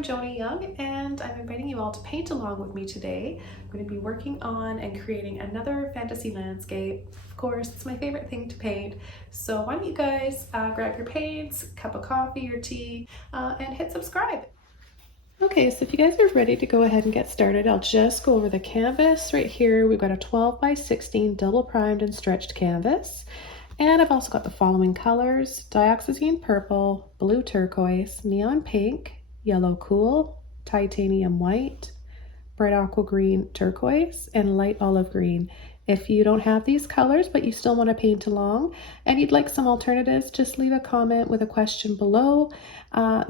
I'm Joni Young, and I'm inviting you all to paint along with me today. I'm going to be working on and creating another fantasy landscape. Of course, it's my favorite thing to paint, so why don't you guys grab your paints, cup of coffee or tea, and hit subscribe. Okay, so if you guys are ready to go ahead and get started, I'll just go over the canvas. Right here, we've got a 12 by 16 double primed and stretched canvas. And I've also got the following colors: Dioxazine purple, blue turquoise, neon pink, yellow cool, titanium white, bright aqua green turquoise, and light olive green. If you don't have these colors but you still want to paint along and you'd like some alternatives, just leave a comment with a question below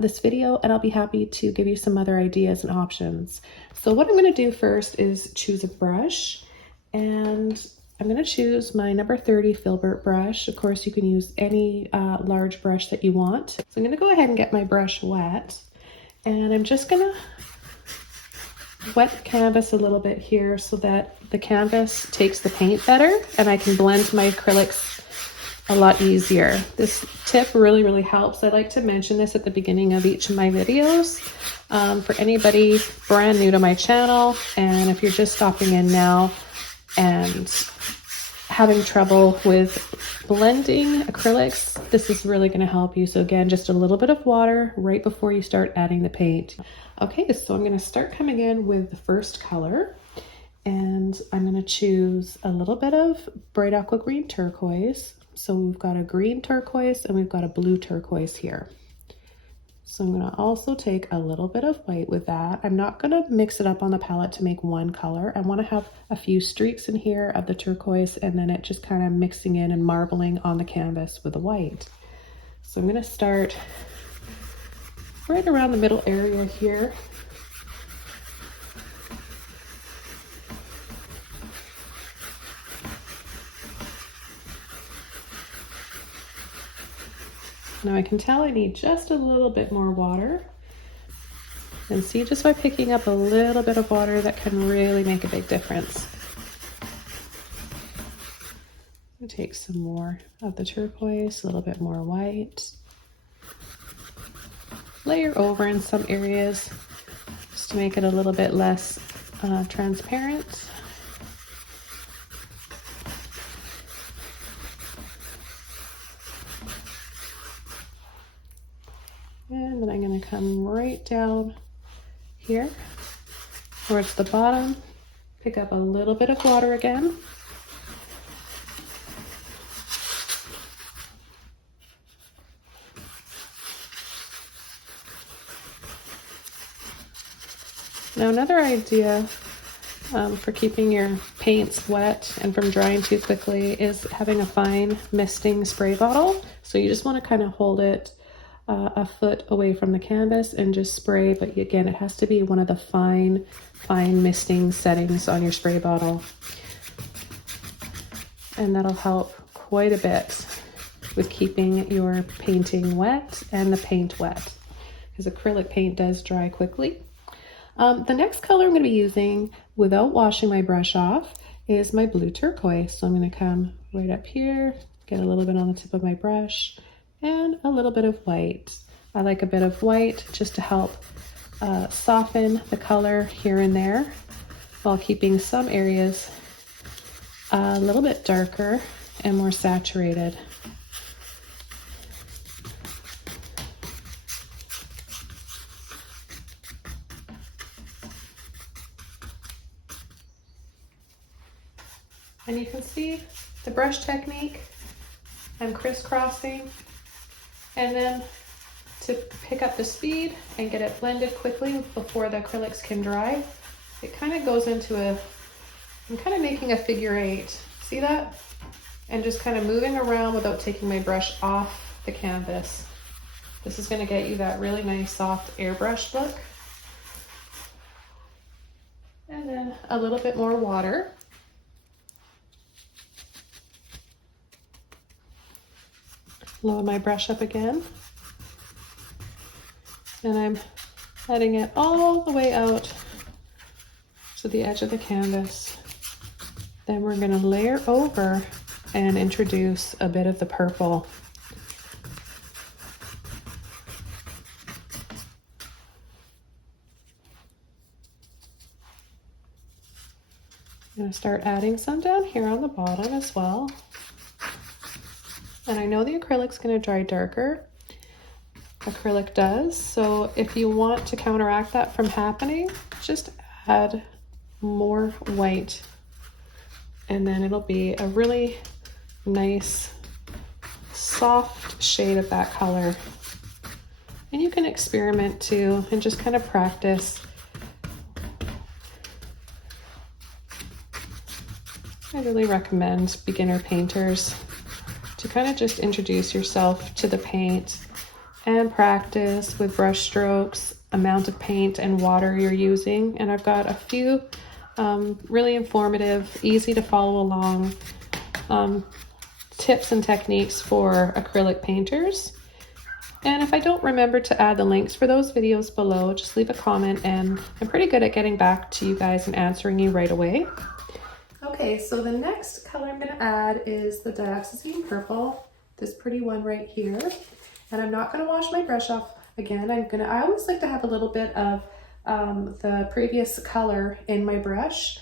this video and I'll be happy to give you some other ideas and options. So what I'm going to do first is choose a brush, and I'm going to choose my number 30 filbert brush. Of course, you can use any large brush that you want. So I'm going to go ahead and get my brush wet, and I'm just going to wet the canvas a little bit here so that the canvas takes the paint better and I can blend my acrylics a lot easier. This tip really helps. I like to mention this at the beginning of each of my videos for anybody brand new to my channel, and if you're just stopping in now and having trouble with blending acrylics, this is really going to help you. So again, just a little bit of water right before you start adding the paint. Okay, so I'm going to start coming in with the first color, and I'm going to choose a little bit of bright aqua green turquoise. So we've got a green turquoise and we've got a blue turquoise here. So I'm going to also take a little bit of white with that. I'm not going to mix it up on the palette to make one color. I want to have a few streaks in here of the turquoise and then it just kind of mixing in and marbling on the canvas with the white. So I'm going to start right around the middle area here. Now I can tell I need just a little bit more water. And see, just by picking up a little bit of water, that can really make a big difference. I'll take some more of the turquoise, a little bit more white. Layer over in some areas just to make it a little bit less transparent. And then I'm going to come right down here towards the bottom, pick up a little bit of water again. Now another idea for keeping your paints wet and from drying too quickly is having a fine misting spray bottle. So you just want to kind of hold it a foot away from the canvas and just spray, but again, it has to be one of the fine misting settings on your spray bottle. And that'll help quite a bit with keeping your painting wet and the paint wet, because acrylic paint does dry quickly. The next color I'm going to be using without washing my brush off is my blue turquoise. So I'm going to come right up here, get a little bit on the tip of my brush, and a little bit of white. I like a bit of white just to help soften the color here and there while keeping some areas a little bit darker and more saturated. And you can see the brush technique. I'm crisscrossing, and then to pick up the speed and get it blended quickly before the acrylics can dry, it kind of goes into I'm kind of making a figure 8. See that? And just kind of moving around without taking my brush off the canvas. This is going to get you that really nice soft airbrush look. And then a little bit more water. Load my brush up again, and I'm letting it all the way out to the edge of the canvas. Then we're going to layer over and introduce a bit of the purple. I'm going to start adding some down here on the bottom as well. And I know the acrylic's going to dry darker. Acrylic does. So if you want to counteract that from happening, just add more white. And then it'll be a really nice, soft shade of that color. And you can experiment too and just kind of practice. I really recommend beginner painters to kind of just introduce yourself to the paint and practice with brush strokes, amount of paint and water you're using. And I've got a few really informative, easy to follow along tips and techniques for acrylic painters. And if I don't remember to add the links for those videos below, just leave a comment, and I'm pretty good at getting back to you guys and answering you right away. Okay, so the next color I'm going to add is the Dioxazine Purple, this pretty one right here. And I'm not going to wash my brush off again. I always like to have a little bit of the previous color in my brush.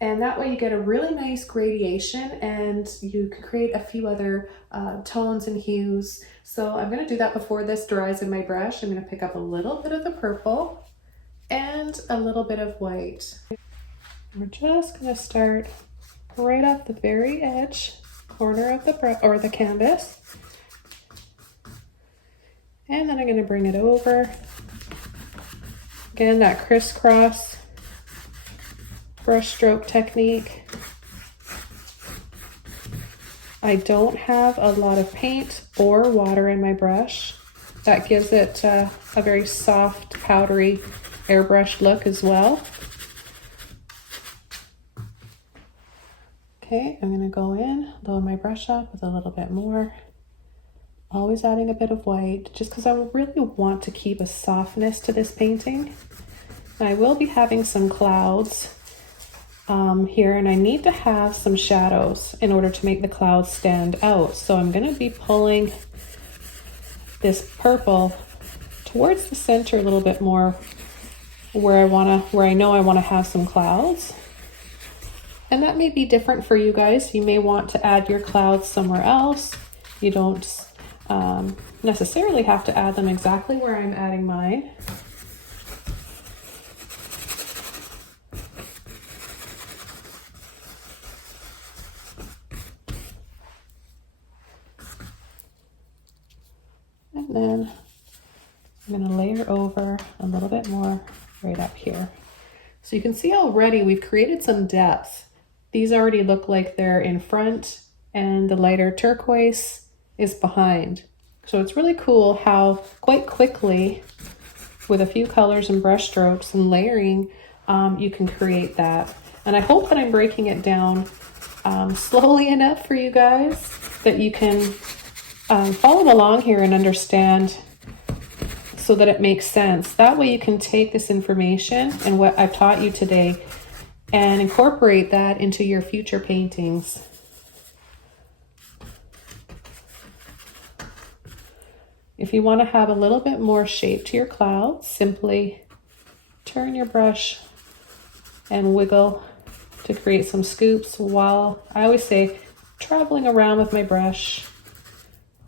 And that way you get a really nice gradation and you can create a few other tones and hues. So I'm going to do that before this dries in my brush. I'm going to pick up a little bit of the purple and a little bit of white. We're just going to start right off the very edge corner of the brush or the canvas. And then I'm going to bring it over. Again, that crisscross brush stroke technique. I don't have a lot of paint or water in my brush. That gives it a very soft, powdery, airbrushed look as well. Okay, I'm going to go in, load my brush up with a little bit more. Always adding a bit of white, just because I really want to keep a softness to this painting. And I will be having some clouds here, and I need to have some shadows in order to make the clouds stand out. So I'm going to be pulling this purple towards the center a little bit more, where I know I want to have some clouds. And that may be different for you guys. You may want to add your clouds somewhere else. You don't necessarily have to add them exactly where I'm adding mine. And then I'm going to layer over a little bit more right up here. So you can see already we've created some depth. These already look like they're in front and the lighter turquoise is behind. So it's really cool how quite quickly with a few colors and brush strokes and layering, you can create that. And I hope that I'm breaking it down slowly enough for you guys that you can follow along here and understand so that it makes sense. That way you can take this information and what I've taught you today and incorporate that into your future paintings. If you want to have a little bit more shape to your clouds, simply turn your brush and wiggle to create some scoops while, I always say, traveling around with my brush.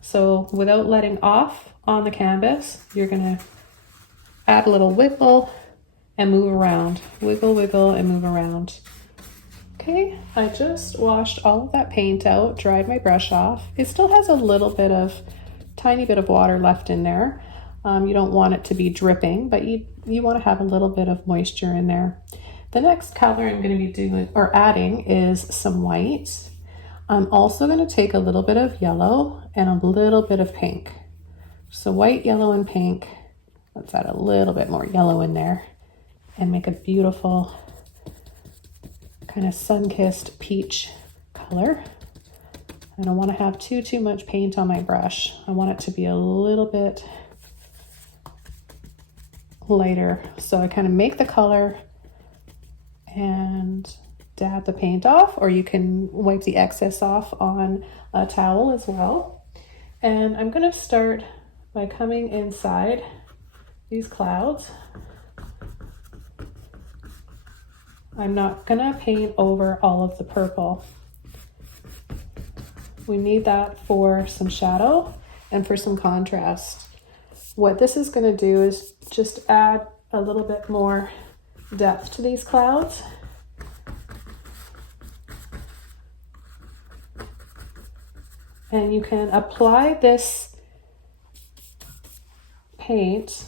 So without letting off on the canvas, you're going to add a little wiggle and move around. Wiggle, wiggle, and move around. Okay, I just washed all of that paint out, dried my brush off. It still has a little bit of, tiny bit of water left in there. You don't want it to be dripping, but you want to have a little bit of moisture in there. The next color I'm going to be doing or adding is some white. I'm also going to take a little bit of yellow and a little bit of pink. So white, yellow, and pink. Let's add a little bit more yellow in there and make a beautiful kind of sun-kissed peach color. I don't want to have too much paint on my brush. I want it to be a little bit lighter. So I kind of make the color and dab the paint off, or you can wipe the excess off on a towel as well. And I'm going to start by coming inside these clouds I'm not gonna paint over all of the purple. We need that for some shadow and for some contrast. What this is gonna do is just add a little bit more depth to these clouds. And you can apply this paint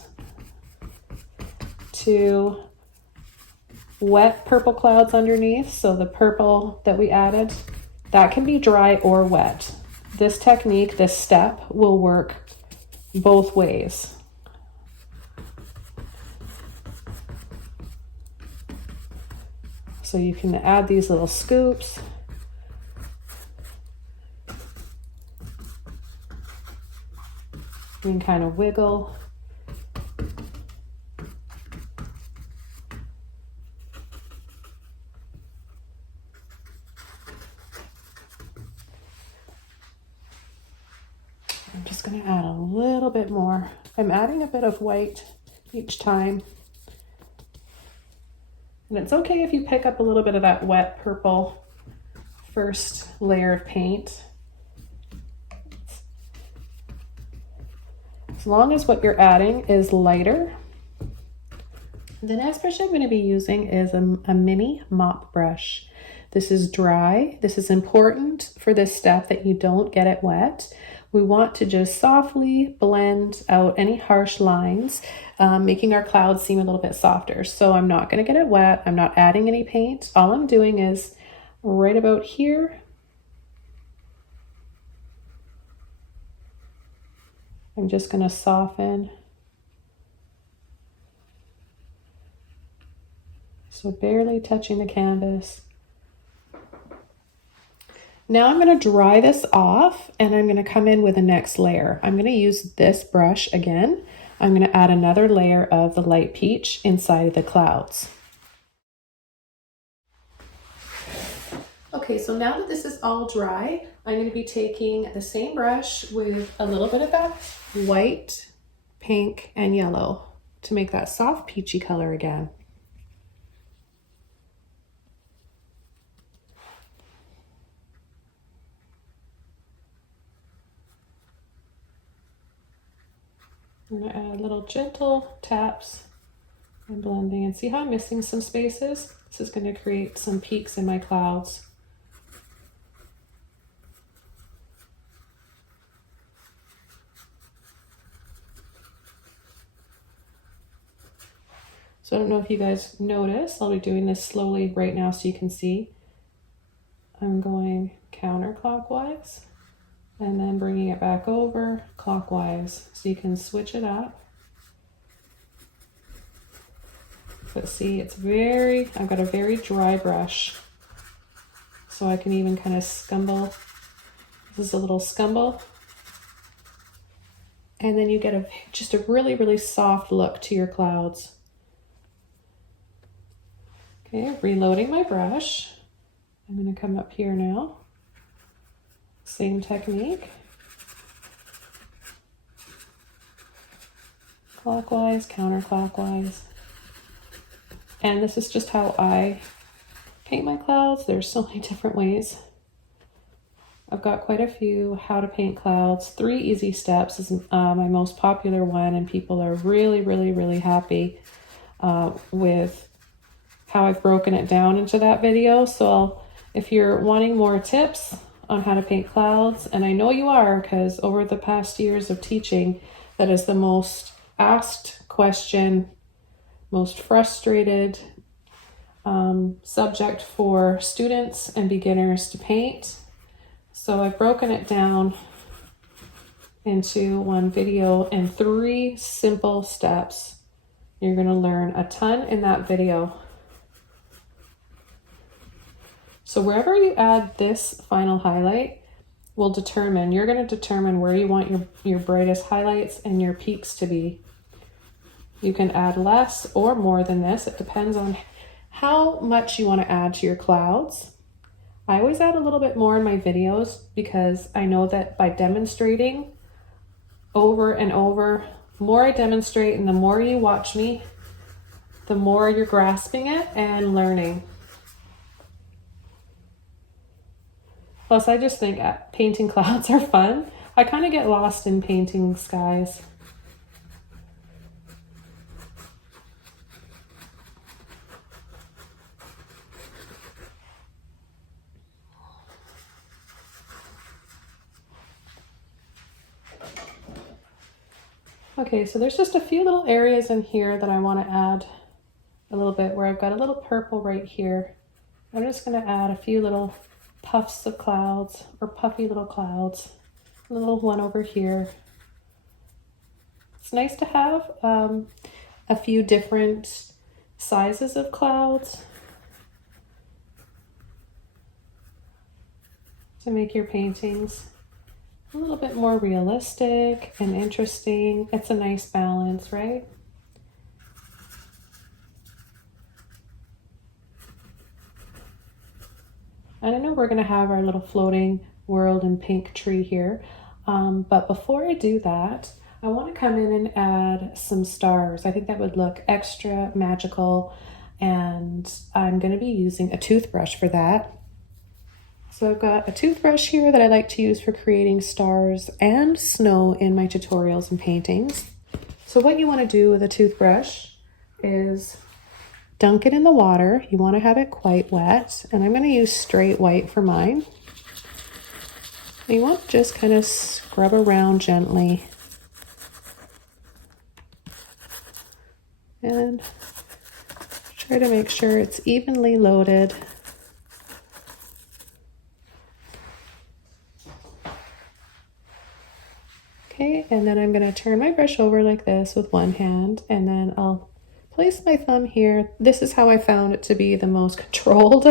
to wet purple clouds underneath. So the purple that we added, that can be dry or wet. This technique, this step, will work both ways. So you can add these little scoops. You can kind of wiggle. I'm just going to add a little bit more. I'm adding a bit of white each time. And it's okay if you pick up a little bit of that wet purple first layer of paint. As long as what you're adding is lighter. The next brush I'm going to be using is a mini mop brush. This is dry. This is important for this step that you don't get it wet. We want to just softly blend out any harsh lines, making our clouds seem a little bit softer. So I'm not going to get it wet. I'm not adding any paint. All I'm doing is right about here. I'm just going to soften. So barely touching the canvas. Now I'm going to dry this off and I'm going to come in with the next layer. I'm going to use this brush again. I'm going to add another layer of the light peach inside of the clouds. Okay, so now that this is all dry, I'm going to be taking the same brush with a little bit of that white, pink, and yellow to make that soft peachy color again. I'm going to add little gentle taps and blending, and see how I'm missing some spaces? This is going to create some peaks in my clouds. So I don't know if you guys notice, I'll be doing this slowly right now so you can see. I'm going counterclockwise and then bringing it back over clockwise so you can switch it up. But see, I've got a very dry brush, so I can even kind of scumble. This is a little scumble. And then you get just a really, really soft look to your clouds. Okay, reloading my brush. I'm going to come up here now. Same technique. Clockwise, counterclockwise. And this is just how I paint my clouds. There's so many different ways. I've got quite a few how to paint clouds. 3 easy steps is my most popular one, and people are really, really, really happy with how I've broken it down into that video. So if you're wanting more tips on how to paint clouds, and I know you are, because over the past years of teaching, that is the most asked question, most frustrated subject for students and beginners to paint. So I've broken it down into one video in 3 simple steps. You're going to learn a ton in that video. So wherever you add this final highlight will determine, you're going to determine where you want your brightest highlights and your peaks to be. You can add less or more than this. It depends on how much you want to add to your clouds. I always add a little bit more in my videos because I know that by demonstrating over and over, the more I demonstrate and the more you watch me, the more you're grasping it and learning. Plus, I just think painting clouds are fun. I kind of get lost in painting skies. Okay, so there's just a few little areas in here that I want to add a little bit where I've got a little purple right here. I'm just going to add a few little puffs of clouds or puffy little clouds. A little one over here. It's nice to have a few different sizes of clouds to make your paintings a little bit more realistic and interesting. It's a nice balance, right? And I know we're going to have our little floating world and pink tree here, but before I do that, I want to come in and add some stars. I think that would look extra magical, and I'm going to be using a toothbrush for that. So I've got a toothbrush here that I like to use for creating stars and snow in my tutorials and paintings. So what you want to do with a toothbrush is dunk it in the water. You want to have it quite wet, and I'm going to use straight white for mine. You want to just kind of scrub around gently and try to make sure it's evenly loaded. Okay, and then I'm going to turn my brush over like this with one hand, and then I'll place my thumb here. This is how I found it to be the most controlled,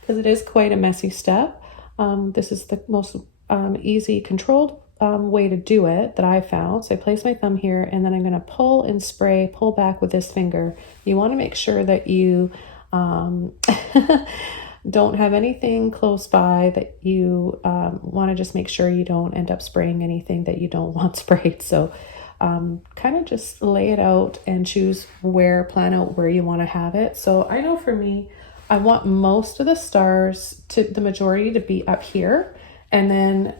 because it is quite a messy step. This is the most easy controlled way to do it that I found. So I place my thumb here, and then I'm going to pull and spray, pull back with this finger. You want to make sure that you don't have anything close by, that you want to just make sure you don't end up spraying anything that you don't want sprayed. So kind of just lay it out and plan out where you want to have it. So I know for me, I want most of the stars, the majority, to be up here, and then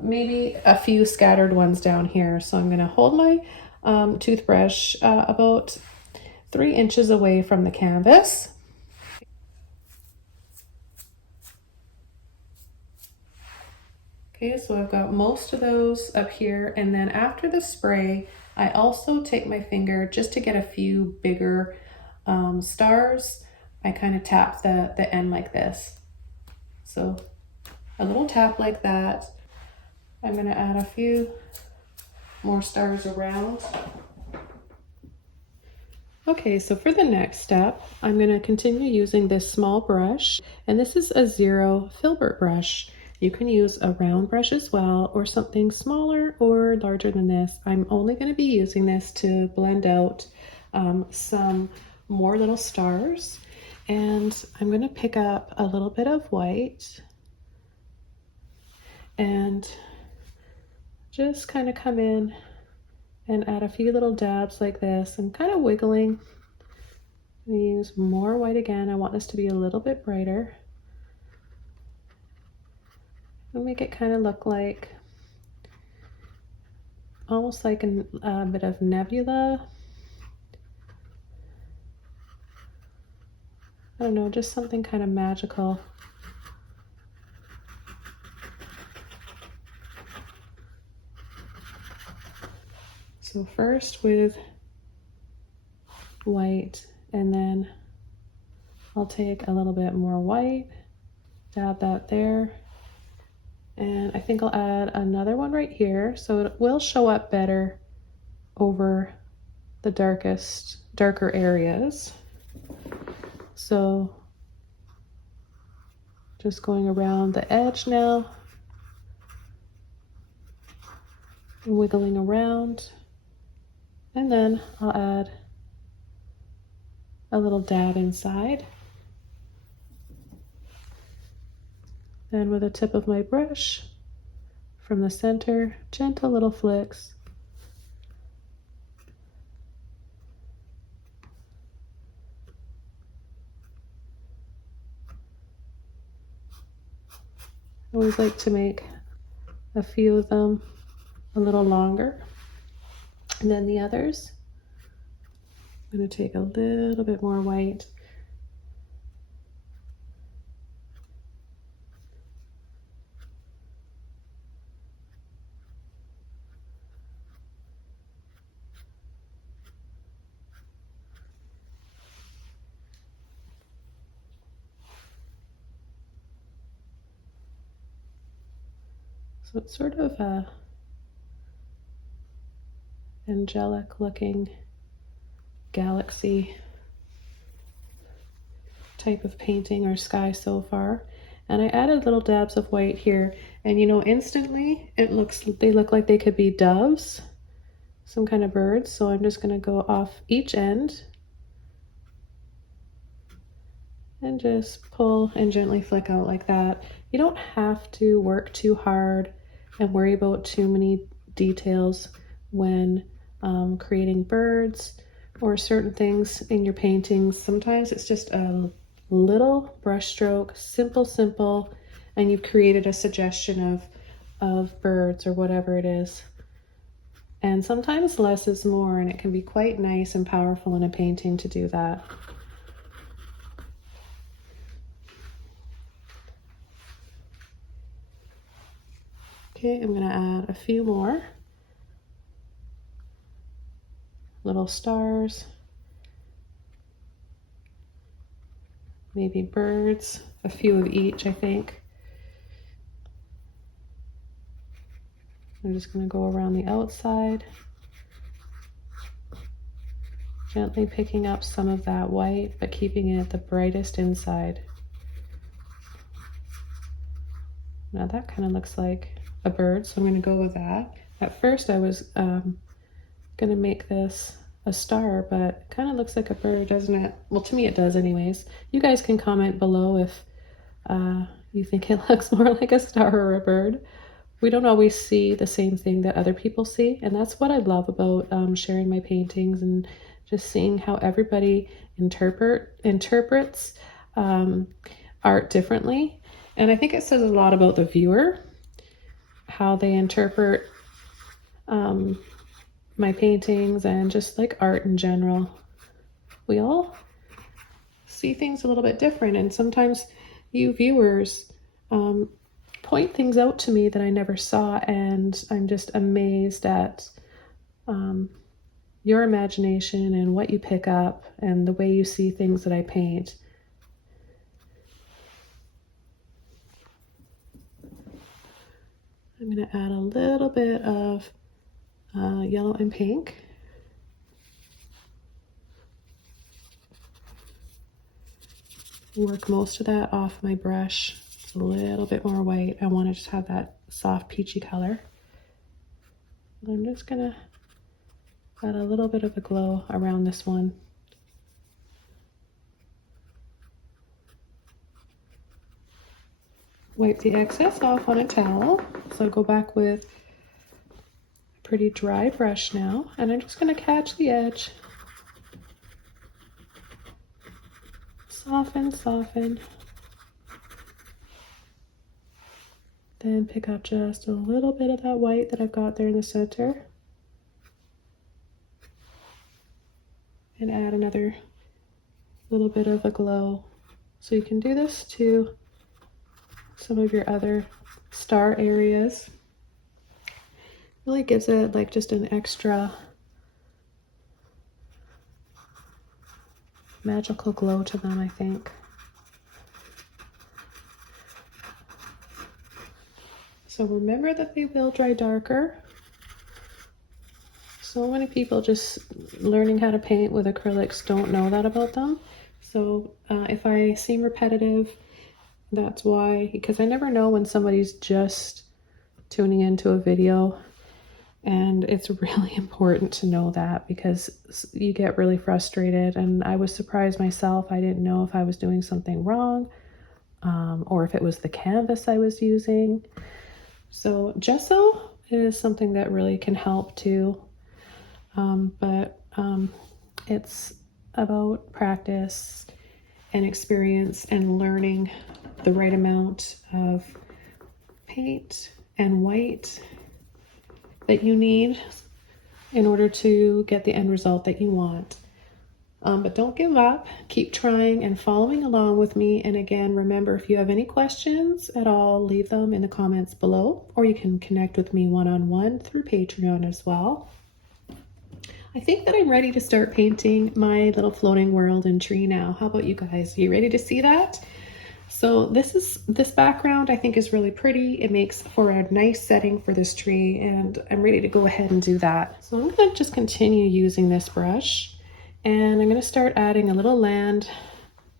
maybe a few scattered ones down here. So I'm going to hold my toothbrush about 3 inches away from the canvas. Okay, so I've got most of those up here, and then after the spray, I also take my finger just to get a few bigger stars. I kind of tap the end like this. So a little tap like that. I'm going to add a few more stars around. Okay, so for the next step, I'm going to continue using this small brush, and this is a 0 filbert brush. You can use a round brush as well, or something smaller or larger than this. I'm only going to be using this to blend out some more little stars. And I'm going to pick up a little bit of white and just kind of come in and add a few little dabs like this. I'm kind of wiggling. I'm going to use more white again. I want this to be a little bit brighter. I'll make it kind of look like almost like a bit of nebula. I don't know, just something kind of magical. So first with white, and then I'll take a little bit more white, dab that there. And I think I'll add another one right here, so it will show up better over the darker areas. So just going around the edge now, wiggling around, and then I'll add a little dab inside. Then with the tip of my brush, from the center, gentle little flicks. I always like to make a few of them a little longer than the others. I'm going to take a little bit more white. So it's sort of a angelic looking galaxy type of painting or sky so far. And I added little dabs of white here, and you know, instantly they look like they could be doves, some kind of birds. So I'm just going to go off each end and just pull and gently flick out like that. You don't have to work too hard and worry about too many details when creating birds or certain things in your paintings. Sometimes it's just a little brush stroke, simple, and you've created a suggestion of birds or whatever it is. And sometimes less is more, and it can be quite nice and powerful in a painting to do that. Okay, I'm going to add a few more little stars, maybe birds, a few of each, I think. I'm just going to go around the outside, gently picking up some of that white, but keeping it the brightest inside. Now that kind of looks like a bird, so I'm going to go with that. At first I was going to make this a star, but it kind of looks like a bird, doesn't it? Well, to me it does anyways. You guys can comment below if you think it looks more like a star or a bird. We don't always see the same thing that other people see, and that's what I love about sharing my paintings and just seeing how everybody interprets art differently. And I think it says a lot about the viewer, how they interpret my paintings and just like art in general. We all see things a little bit different, and sometimes you viewers point things out to me that I never saw, and I'm just amazed at your imagination and what you pick up and the way you see things that I paint. I'm going to add a little bit of yellow and pink. Work most of that off my brush. A little bit more white. I want to just have that soft peachy color. I'm just going to add a little bit of a glow around this one. Wipe the excess off on a towel. So go back with a pretty dry brush now, and I'm just going to catch the edge. Soften. Then pick up just a little bit of that white that I've got there in the center. And add another little bit of a glow. So you can do this to some of your other star areas. Really gives it like just an extra magical glow to them, I think. So remember that they will dry darker. So many people just learning how to paint with acrylics don't know that about them. So if I seem repetitive, that's why, because I never know when somebody's just tuning into a video, and it's really important to know that, because you get really frustrated, and I was surprised myself. I didn't know if I was doing something wrong or if it was the canvas I was using. So gesso is something that really can help too, but it's about practice and experience and learning the right amount of paint and white that you need in order to get the end result that you want. But don't give up, keep trying and following along with me. And again, remember, if you have any questions at all, leave them in the comments below, or you can connect with me one-on-one through Patreon as well. I think that I'm ready to start painting my little floating world and tree now. How about you guys? Are you ready to see that? So this background I think is really pretty. It makes for a nice setting for this tree, and I'm ready to go ahead and do that. So I'm gonna just continue using this brush. And I'm going to start adding a little land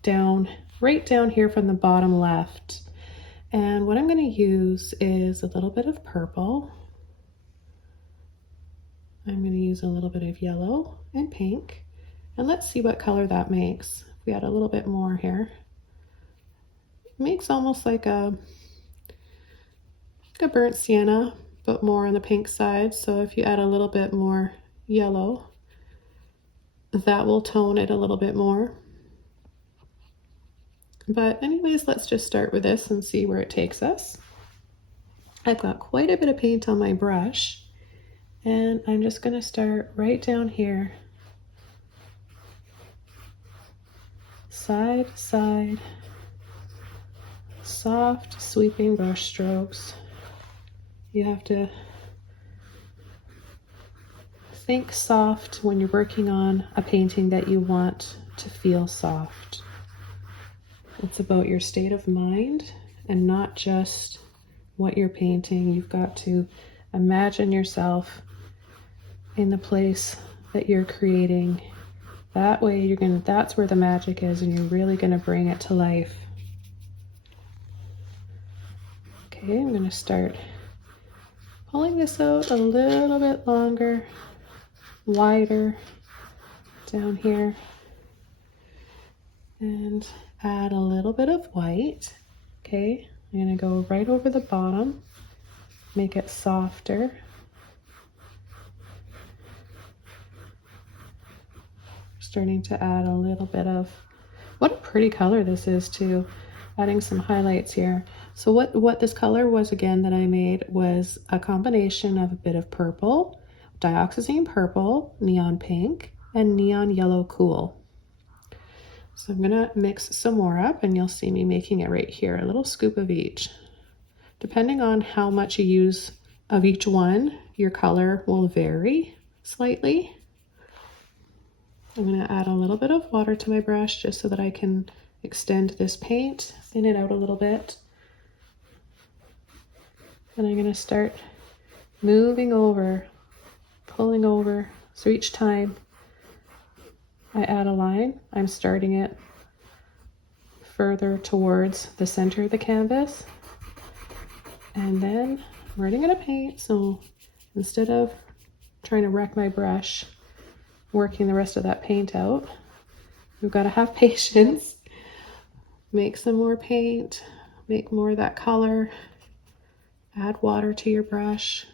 down, right down here from the bottom left. And what I'm going to use is a little bit of purple. I'm going to use a little bit of yellow and pink. And let's see what color that makes. If we add a little bit more here. It makes almost like a burnt sienna, but more on the pink side. So if you add a little bit more yellow, that will tone it a little bit more. But anyways, let's just start with this and see where it takes us. I've got quite a bit of paint on my brush, and I'm just going to start right down here, side to side, soft sweeping brush strokes. You have to think soft when you're working on a painting that you want to feel soft. It's about your state of mind and not just what you're painting. You've got to imagine yourself in the place that you're creating. That way that's where the magic is, and you're really gonna bring it to life. Okay, I'm gonna start pulling this out a little bit longer, wider down here, and add a little bit of white. Okay, I'm going to go right over the bottom, make it softer. Starting to add a little bit of, what a pretty color this is too, adding some highlights here. So what this color was again that I made was a combination of a bit of purple, Dioxazine purple, neon pink, and neon yellow cool. So I'm gonna mix some more up, and you'll see me making it right here, a little scoop of each. Depending on how much you use of each one, your color will vary slightly. I'm gonna add a little bit of water to my brush just so that I can extend this paint, thin it out a little bit. And I'm gonna start moving over, pulling over. So each time I add a line, I'm starting it further towards the center of the canvas, and then I'm running out of paint. So instead of trying to wreck my brush working the rest of that paint out, we've got to have patience. Make some more paint, make more of that color, add water to your brush.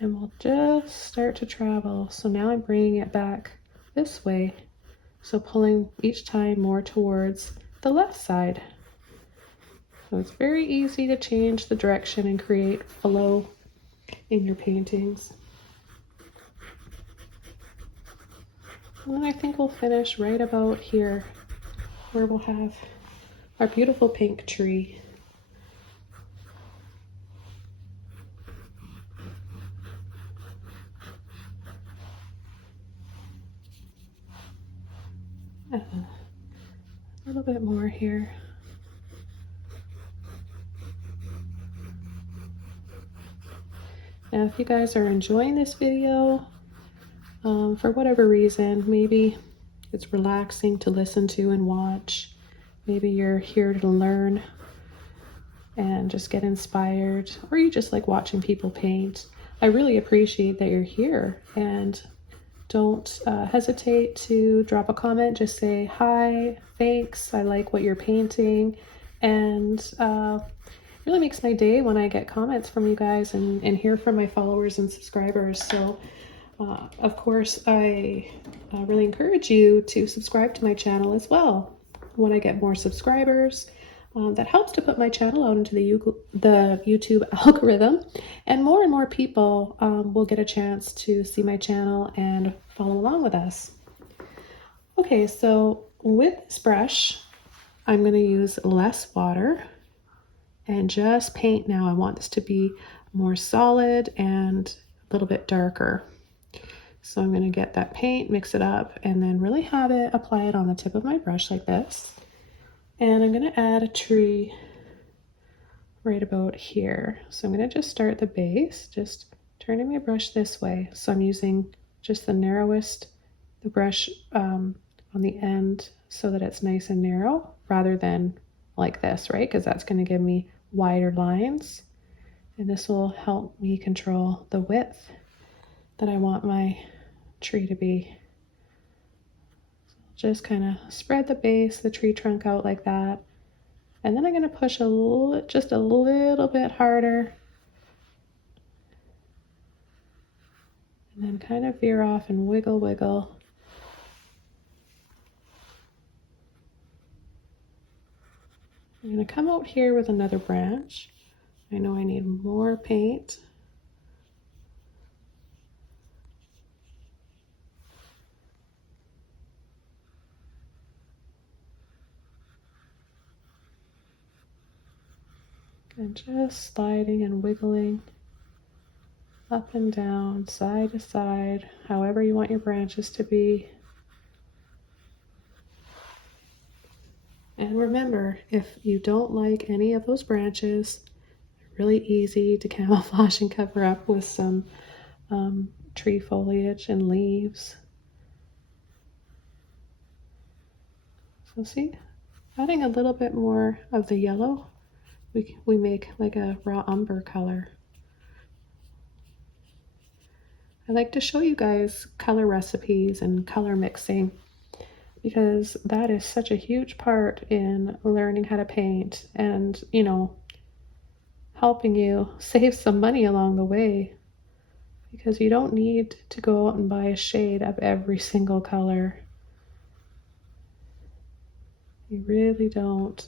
And we'll just start to travel. So now I'm bringing it back this way. So pulling each time more towards the left side. So it's very easy to change the direction and create flow in your paintings. And then I think we'll finish right about here, where we'll have our beautiful pink tree. A little bit more here. Now, if you guys are enjoying this video, for whatever reason, maybe it's relaxing to listen to and watch, maybe you're here to learn and just get inspired, or you just like watching people paint, I really appreciate that you're here. And don't hesitate to drop a comment. Just say hi, thanks, I like what you're painting. And it really makes my day when I get comments from you guys and hear from my followers and subscribers. So of course, I really encourage you to subscribe to my channel as well. when I get more subscribers. That helps to put my channel out into the YouTube algorithm, and more people will get a chance to see my channel and follow along with us. Okay, so with this brush, I'm going to use less water and just paint now. I want this to be more solid and a little bit darker. So I'm going to get that paint, mix it up, and then really have it apply it on the tip of my brush like this. And I'm going to add a tree right about here. So I'm going to just start the base, just turning my brush this way. So I'm using just the narrowest, the brush on the end so that it's nice and narrow rather than like this, right? Because that's going to give me wider lines. And this will help me control the width that I want my tree to be. Just kind of spread the base, the tree trunk out like that. And then I'm going to push just a little bit harder. And then kind of veer off and wiggle, wiggle. I'm going to come out here with another branch. I know I need more paint. And just sliding and wiggling up and down, side to side, however you want your branches to be. And remember, if you don't like any of those branches, they're really easy to camouflage and cover up with some tree foliage and leaves. So see, adding a little bit more of the yellow, we make like a raw umber color. I like to show you guys color recipes and color mixing because that is such a huge part in learning how to paint and, you know, helping you save some money along the way, because you don't need to go out and buy a shade of every single color. You really don't.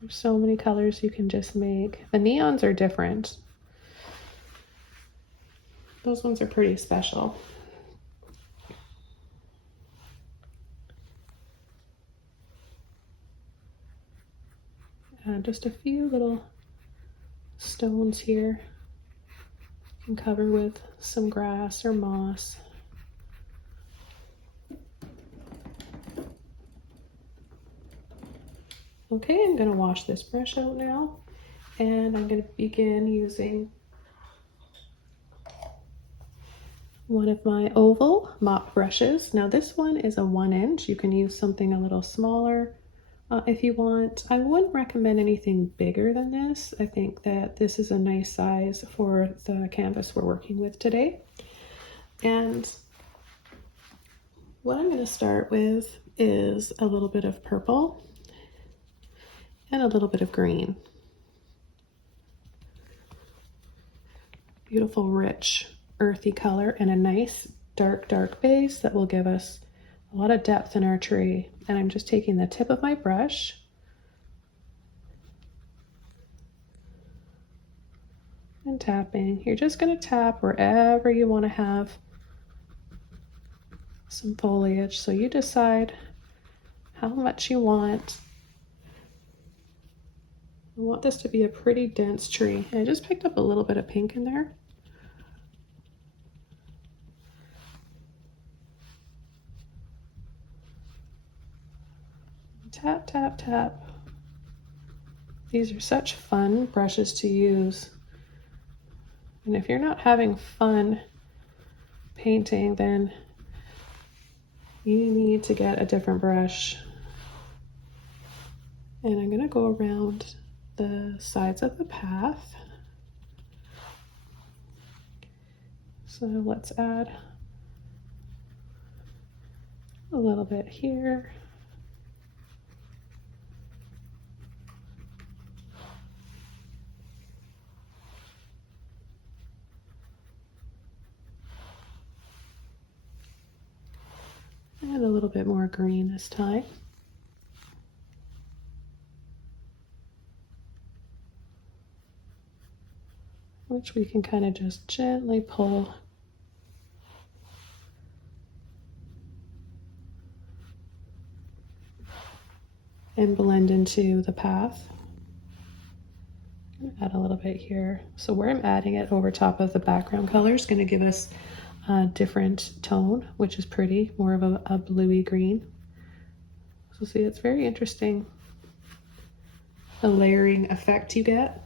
There's so many colors you can just make. The neons are different. Those ones are pretty special. Just a few little stones here. You can cover with some grass or moss. Okay, I'm going to wash this brush out now, and I'm going to begin using one of my oval mop brushes. Now this one is a 1 inch. You can use something a little smaller if you want. I wouldn't recommend anything bigger than this. I think that this is a nice size for the canvas we're working with today. And what I'm going to start with is a little bit of purple and a little bit of green. Beautiful, rich, earthy color and a nice dark base that will give us a lot of depth in our tree. And I'm just taking the tip of my brush and tapping. You're just going to tap wherever you want to have some foliage. So you decide how much you want. I want this to be a pretty dense tree. I just picked up a little bit of pink in there. Tap, tap, tap. These are such fun brushes to use. And if you're not having fun painting, then you need to get a different brush. And I'm going to go around the sides of the path. So let's add a little bit here. And a little bit more green this time. which we can kind of just gently pull and blend into the path. Add a little bit here. So where I'm adding it over top of the background color is going to give us a different tone, which is pretty, more of a bluey green. So see, it's very interesting, the layering effect you get.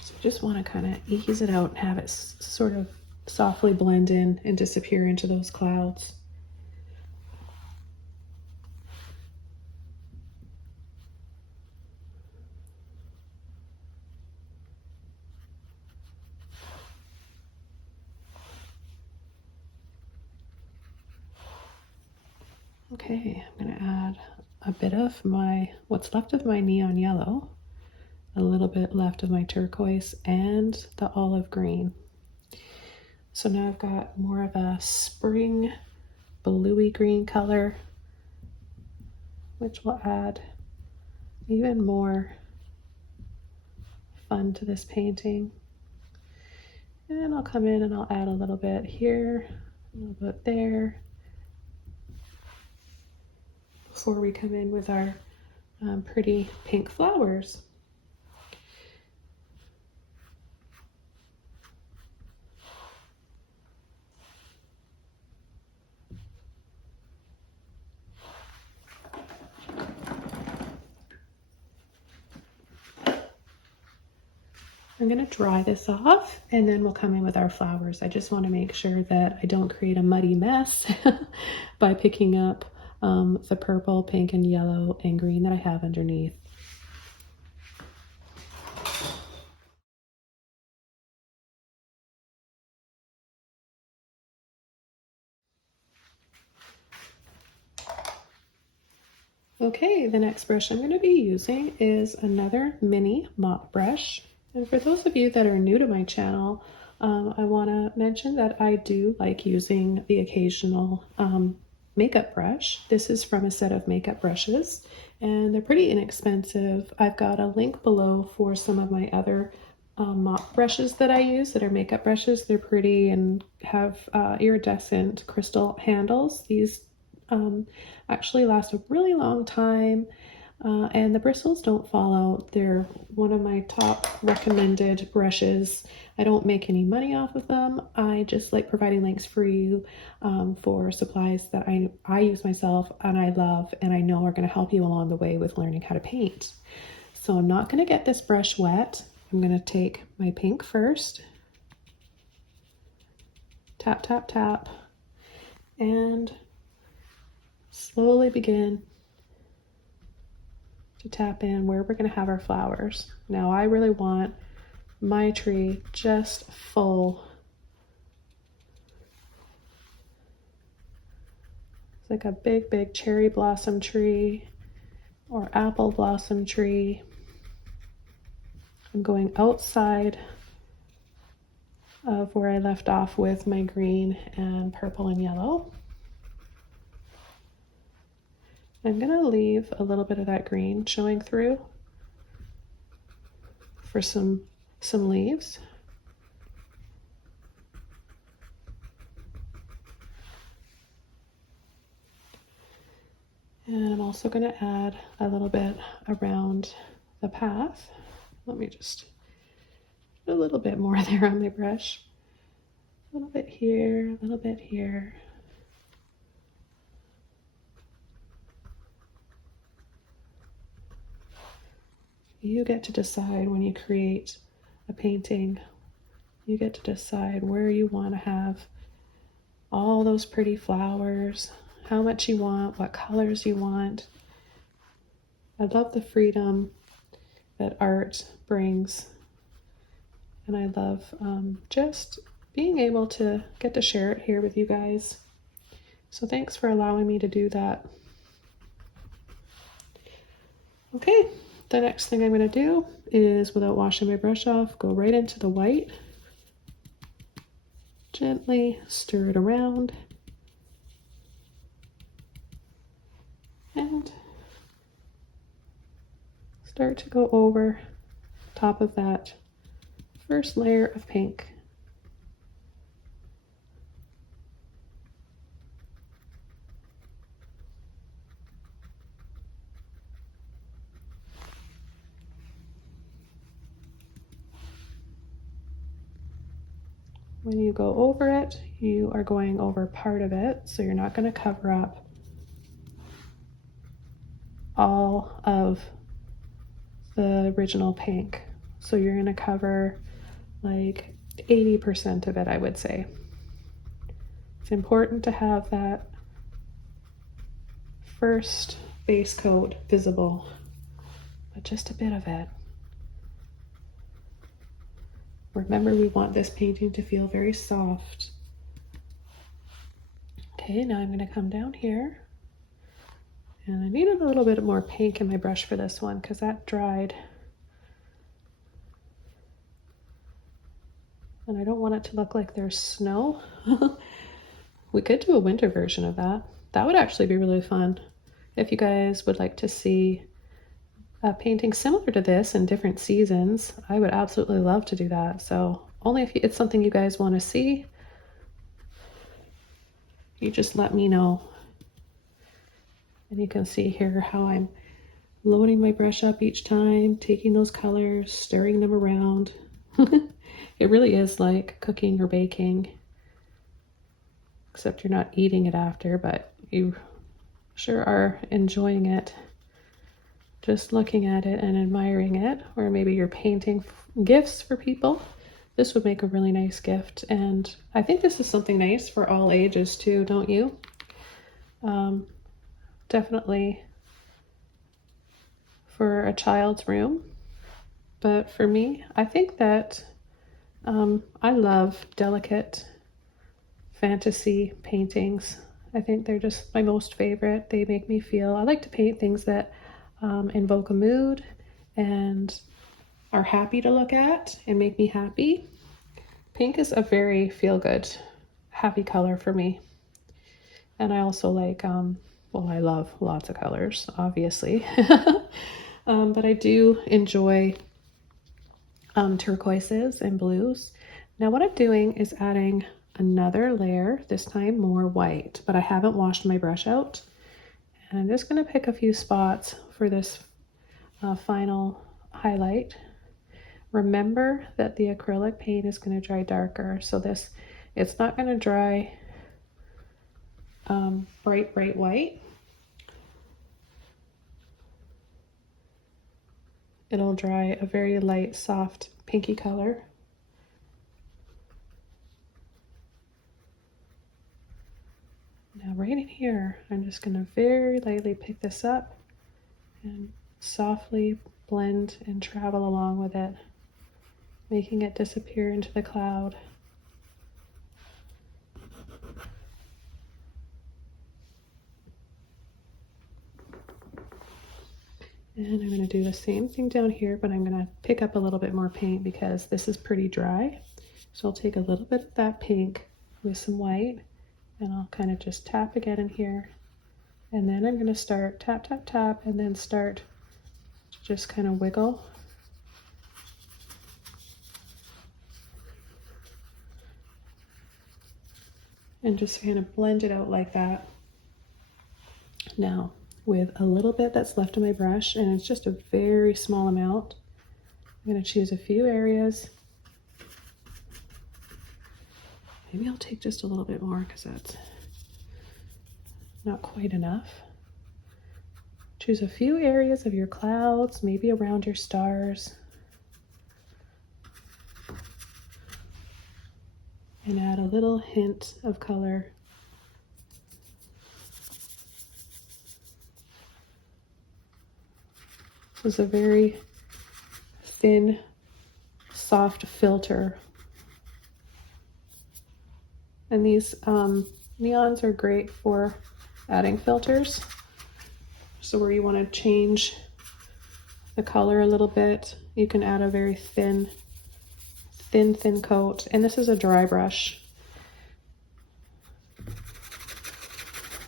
So just want to kind of ease it out and have it sort of softly blend in and disappear into those clouds. Okay, I'm going to add a bit of what's left of my neon yellow, a little bit left of my turquoise, and the olive green. So now I've got more of a spring bluey green color, which will add even more fun to this painting. And I'll come in and I'll add a little bit here, a little bit there, before we come in with our pretty pink flowers. I'm going to dry this off and then we'll come in with our flowers. I just want to make sure that I don't create a muddy mess by picking up the purple, pink, and yellow and green that I have underneath. Okay, the next brush I'm going to be using is another mini mop brush. And for those of you that are new to my channel, I want to mention that I do like using the occasional makeup brush. This is from a set of makeup brushes, and they're pretty inexpensive. I've got a link below for some of my other mop brushes that I use that are makeup brushes. They're pretty and have iridescent crystal handles. These actually last a really long time. And the bristles don't fall out. They're one of my top recommended brushes. I don't make any money off of them. I just like providing links for you for supplies that I use myself and I love and I know are going to help you along the way with learning how to paint. So I'm not going to get this brush wet. I'm going to take my pink first. Tap, tap, tap. And slowly begin to tap in where we're going to have our flowers. Now I really want my tree just full. It's like a big cherry blossom tree or apple blossom tree. I'm going outside of where I left off with my green and purple and yellow. I'm going to leave a little bit of that green showing through for some leaves. And I'm also going to add a little bit around the path. Let me just put a little bit more there on my brush. A little bit here, a little bit here. You get to decide when you create a painting, you get to decide where you want to have all those pretty flowers, how much you want, what colors you want. I love the freedom that art brings, and I love just being able to get to share it here with you guys. So thanks for allowing me to do that. Okay. The next thing I'm going to do is, without washing my brush off, go right into the white. Gently stir it around. and start to go over top of that first layer of pink. When you go over it, you are going over part of it, so you're not going to cover up all of the original pink. So you're going to cover like 80% of it, I would say. It's important to have that first base coat visible, but just a bit of it. Remember, we want this painting to feel very soft. Okay, now I'm going to come down here. And I needed a little bit more pink in my brush for this one because that dried. And I don't want it to look like there's snow. We could do a winter version of that. That would actually be really fun. If you guys would like to see a painting similar to this in different seasons, I would absolutely love to do that. So only if it's something you guys want to see, you just let me know. And you can see here how I'm loading my brush up each time, taking those colors, stirring them around. It really is like cooking or baking, except you're not eating it after, but you sure are enjoying it. Just looking at it and admiring it, or maybe you're painting gifts for people. This would make a really nice gift, and I think this is something nice for all ages too, don't you? Definitely for a child's room, but for me, I think that I love delicate fantasy paintings. I think they're just my most favorite. They make me feel, I like to paint things that invoke a mood and are happy to look at and make me happy. Pink is a very feel-good, happy color for me. And I also like, well, I love lots of colors, obviously. But I do enjoy turquoises and blues. Now what I'm doing is adding another layer, this time more white, but I haven't washed my brush out. And I'm just going to pick a few spots for this final highlight. Remember that the acrylic paint is going to dry darker, so it's not going to dry bright white. It'll dry a very light, soft, pinky color. Now right in here, I'm just going to very lightly pick this up and softly blend and travel along with it, making it disappear into the cloud. And I'm going to do the same thing down here, but I'm going to pick up a little bit more paint because this is pretty dry. So I'll take a little bit of that pink with some white, and I'll kind of just tap again in here. And then I'm going to start tap, tap, tap, and then start to just kind of wiggle. And just kind of blend it out like that. Now, with a little bit that's left of my brush, and it's just a very small amount, I'm going to choose a few areas. Maybe I'll take just a little bit more because that's not quite enough. Choose a few areas of your clouds, maybe around your stars, and add a little hint of color. This is a very thin, soft filter. And these neons are great for adding filters. So where you want to change the color a little bit, you can add a very thin coat. And this is a dry brush.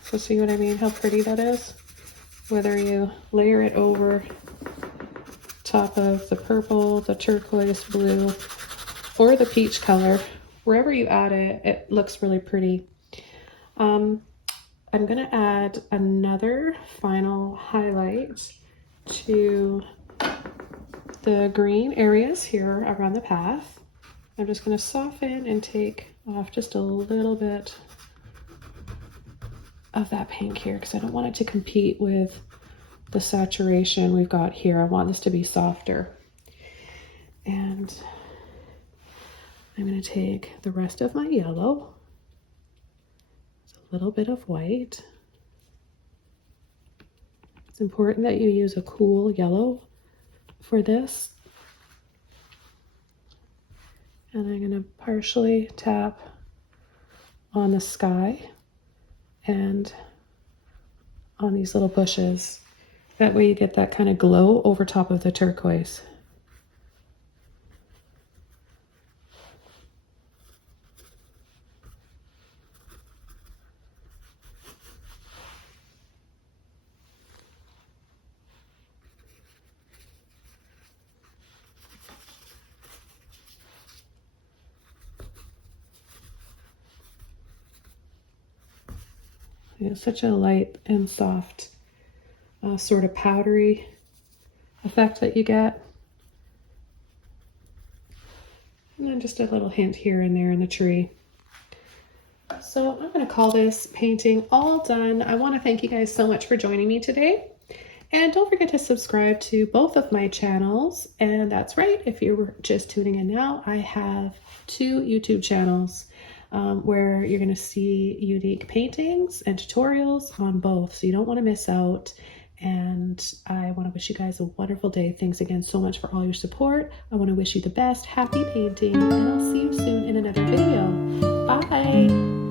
So see what I mean, how pretty that is? whether you layer it over top of the purple, the turquoise blue, or the peach color, wherever you add it, it looks really pretty. I'm gonna add another final highlight to the green areas here around the path. I'm just gonna soften and take off just a little bit of that pink here because I don't want it to compete with the saturation we've got here. I want this to be softer. And I'm going to take the rest of my yellow, a little bit of white. It's important that you use a cool yellow for this. And I'm going to partially tap on the sky and on these little bushes. That way you get that kind of glow over top of the turquoise. It's such a light and soft sort of powdery effect that you get. And then just a little hint here and there in the tree. So I'm going to call this painting all done. I want to thank you guys so much for joining me today. And don't forget to subscribe to both of my channels. And that's right, if you're just tuning in now, I have 2 YouTube channels where you're going to see unique paintings and tutorials on both. So you don't want to miss out. And I want to wish you guys a wonderful day. Thanks again so much for all your support. I want to wish you the best. Happy painting, and I'll see you soon in another video. Bye.